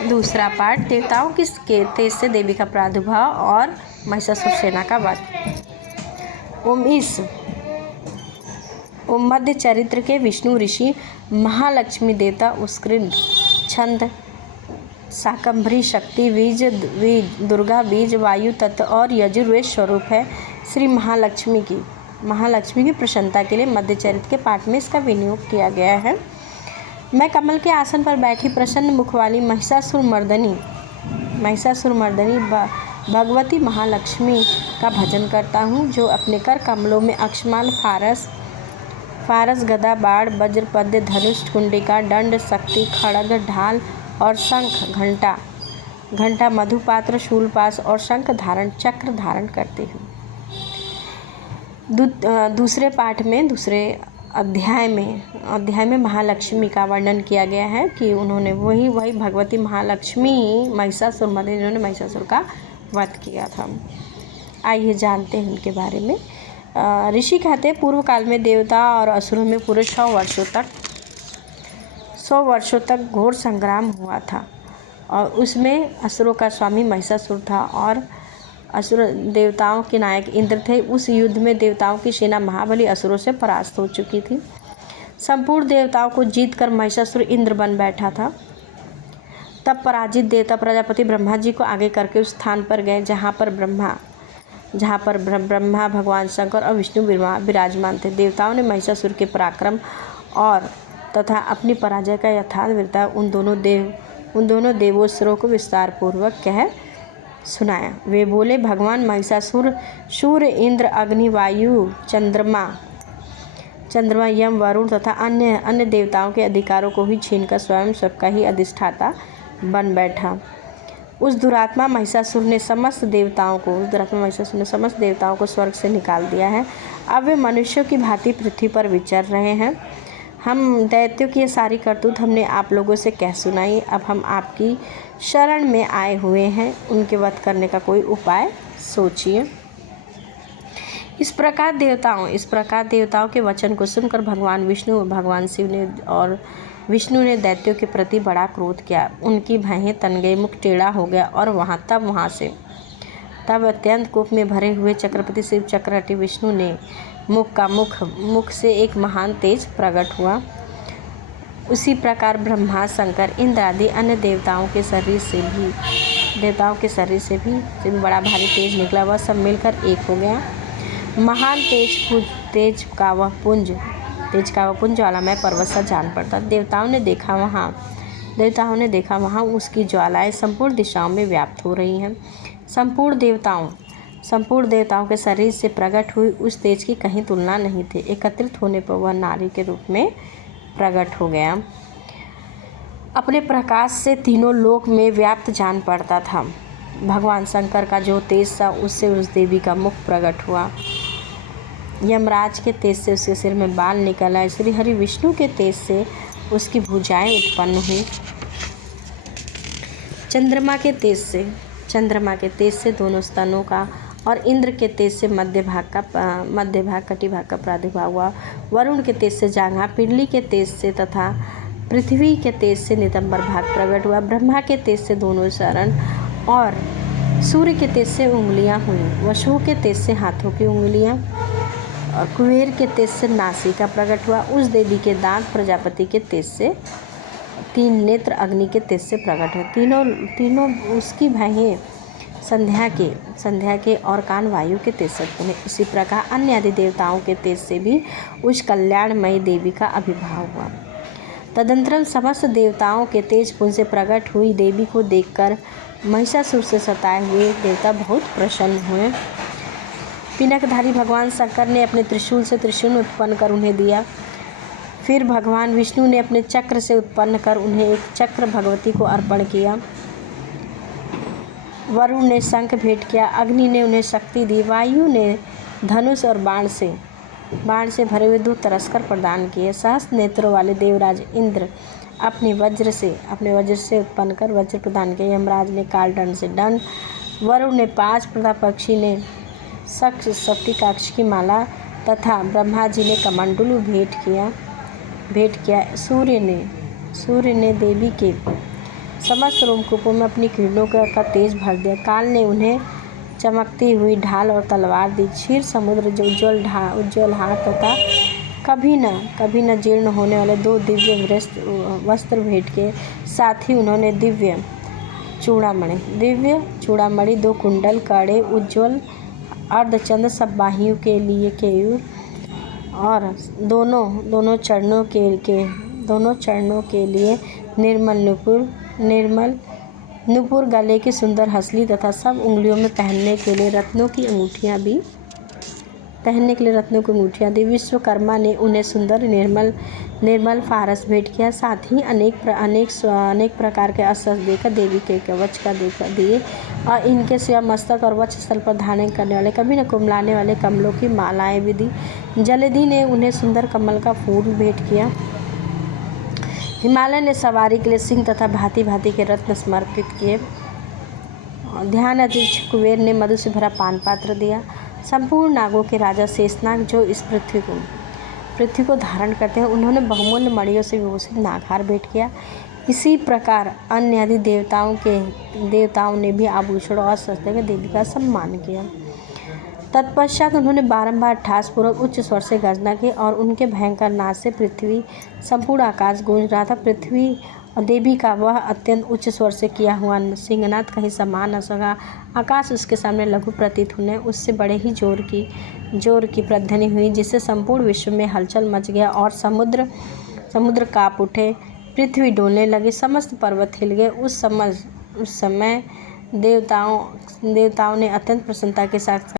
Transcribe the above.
दूसरा पाठ, देवताओं के तेज से देवी का प्रादुर्भाव और महिषासुर सेना का वध। मध्य चरित्र के विष्णु ऋषि महालक्ष्मी देवता उत्कृष्ट छंद, शाकंभरी शक्ति बीज, दुर्गा बीज, वायु तत्व और यजुर्वेद स्वरूप है। श्री महालक्ष्मी की प्रसन्नता के लिए मध्य चरित्र के पाठ में इसका विनियोग किया गया है। मैं कमल के आसन पर बैठी प्रसन्न मुख वाली महिषासुर मर्दनी भगवती महालक्ष्मी का भजन करता हूँ, जो अपने कर कमलों में अक्षमाल, फारस, गदा, बाण, वज्र, पद्य, धनुष, कुंडिका, दंड, शक्ति, खड़ग, ढाल और शंख, घंटा, मधुपात्र, शूलपाश और शंख धारण चक्र धारण करती हूँ। दूसरे पाठ में, दूसरे अध्याय में महालक्ष्मी का वर्णन किया गया है कि उन्होंने वही भगवती महालक्ष्मी इन्होंने महिषासुर का वध किया था। आइए जानते हैं उनके बारे में। ऋषि कहते पूर्व काल में देवता और असुरों में पूरे 100 वर्षों तक घोर संग्राम हुआ था और उसमें असुरों का स्वामी महिषासुर था और असुर देवताओं के नायक इंद्र थे। उस युद्ध में देवताओं की सेना महाबली असुरों से परास्त हो चुकी थी। संपूर्ण देवताओं को जीतकर महिषासुर इंद्र बन बैठा था। तब पराजित देवता प्रजापति ब्रह्मा जी को आगे करके उस स्थान पर गए जहाँ पर ब्रह्मा, भगवान शंकर और विष्णु विराजमान थे। देवताओं ने महिषासुर के पराक्रम और तथा अपनी पराजय का यथार्थ वृत्तांत उन दोनों देवोत्सरों को विस्तार पूर्वक कह सुनाया। वे बोले, भगवान महिषासुर सूर्य, इंद्र, अग्नि, वायु, चंद्रमा, यम, वरुण तथा अन्य देवताओं के अधिकारों को ही छीनकर स्वयं सबका ही अधिष्ठाता बन बैठा। उस दुरात्मा महिषासुर ने समस्त देवताओं को स्वर्ग से निकाल दिया है। अब वे मनुष्यों की भांति पृथ्वी पर विचर रहे हैं। हम दैत्यों की ये सारी करतूत हमने आप लोगों से कह सुनाई। अब हम आपकी शरण में आए हुए हैं, उनके वध करने का कोई उपाय सोचिए। इस प्रकार देवताओं के वचन को सुनकर भगवान विष्णु ने दैत्यों के प्रति बड़ा क्रोध किया। उनकी भयें तन गई, मुख टेढ़ा हो गया और तब अत्यंत कोप में भरे हुए चक्रपति शिव चक्रहर्ती विष्णु ने मुख से एक महान तेज प्रकट हुआ। उसी प्रकार ब्रह्मा, शंकर, इंद्र आदि अन्य देवताओं के शरीर से भी बड़ा भारी तेज निकला। वह सब मिलकर एक हो गया। महान तेज का वह पुंज ज्वालामय पर्वत सा जान पड़ता। देवताओं ने देखा वहाँ उसकी ज्वालाएं संपूर्ण दिशाओं में व्याप्त हो रही हैं। संपूर्ण देवताओं के शरीर से प्रकट हुई उस तेज की कहीं तुलना नहीं थी। एकत्रित होने पर वह नारी के रूप में प्रकट हो गया। अपने प्रकाश से तीनों लोक में व्याप्त जान पड़ता था। भगवान शंकर का जो तेज था उससे उस देवी का मुख प्रकट हुआ। यमराज के तेज से उसके सिर में बाल निकल आए। श्री हरि विष्णु के तेज से उसकी भुजाएं उत्पन्न हुई। चंद्रमा के तेज से दोनों स्तनों का और इंद्र के तेज से मध्य भाग कटिभाग का प्रादुर्भाव हुआ। वरुण के तेज से जांघा, पिंडली के तेज से तथा पृथ्वी के तेज से नितंबर भाग प्रकट हुआ। ब्रह्मा के तेज से दोनों चरण और सूर्य के तेज से उंगलियां हुई। वसु के तेज से हाथों की उंगलियां और कुबेर के तेज से नासिका प्रकट हुआ। उस देवी के दांत प्रजापति के तेज से, 3 नेत्र अग्नि के तेज से प्रकट हुए। तीनों उसकी भयें संध्या के और कान वायु के तेज से उत्पन्न। इसी प्रकार अन्य आदि देवताओं के तेज से भी उस कल्याणमयी देवी का आविर्भाव हुआ। तदनंतर समस्त देवताओं के तेज पुंज से प्रकट हुई देवी को देखकर महिषासुर से सताए हुए देवता बहुत प्रसन्न हुए। पिनकधारी भगवान शंकर ने अपने त्रिशूल से त्रिशूल उत्पन्न कर उन्हें दिया। फिर भगवान विष्णु ने अपने चक्र से उत्पन्न कर उन्हें एक चक्र भगवती को अर्पण किया। वरुण ने शंख भेंट किया। अग्नि ने उन्हें शक्ति दी। वायु ने धनुष और बाण से भरे हुए 2 तरस्कर प्रदान किए। सहस्त्र नेत्रों वाले देवराज इंद्र अपने वज्र से उत्पन्न कर वज्र प्रदान किया। यमराज ने कालदंड से दंड, वरुण ने 5 प्रदा, पक्षी ने स्फटिकाक्ष की माला तथा ब्रह्मा जी ने कमंडलू भेंट किया। सूर्य ने देवी के समस्त रोमकूपों में अपनी किरणों का तेज भर दिया। काल ने उन्हें चमकती हुई ढाल और तलवार दी। क्षीर समुद्र जो उज्ज्वल हाथ तथा कभी न जीर्ण होने वाले 2 दिव्य वस्त्र भेंट के साथ ही उन्होंने दिव्य चूड़ामणि 2 कुंडल, कड़े, उज्ज्वल अर्धचंद्र, सब बाहियों के लिए केयूर और दोनों चरणों के लिए निर्मल नुपुर, गले की सुंदर हसली तथा सब उंगलियों में पहनने के लिए रत्नों की अंगूठियाँ दी। विश्वकर्मा ने उन्हें सुंदर निर्मल फारस भेंट किया। साथ ही अनेक प्रकार के अस्त्र देकर देवी के कवच का दिए और इनके सिवा मस्तक और वक्षस्थल पर धारण करने वाले कभी न कुमलाने वाले कमलों की मालाएं भी दी। जलधि ने उन्हें सुंदर कमल का फूल भेंट किया। हिमालय ने सवारी के लिए सिंह तथा भांति भांति के रत्न समर्पित किए। ध्यान अधीक्षक कुबेर ने मधु से भरा पान पात्र दिया। संपूर्ण नागों के राजा शेषनाग जो इस पृथ्वी को धारण करते हैं, उन्होंने बहुमूल्य मणियों से विभूषित नागहार भेंट किया। इसी प्रकार अन्य आदि देवताओं ने भी आभूषणों और शस्त्रों के देवी का सम्मान किया। तत्पश्चात उन्होंने बारंबार ठासपूर्वक उच्च स्वर से गर्जना की और उनके भयंकर नाद से संपूर्ण आकाश गूंज रहा था। पृथ्वी और देवी का वह अत्यंत उच्च स्वर से किया हुआ सिंहनाद कहीं समा न सका। आकाश उसके सामने लघु प्रतीत होने उससे बड़े ही जोर की प्रतिध्वनि हुई, जिससे संपूर्ण विश्व में हलचल मच गया और समुद्र काँप उठे, पृथ्वी डोलने लगी, समस्त पर्वत हिल गए। उस समय देवताओं ने अत्यंत प्रसन्नता के साथ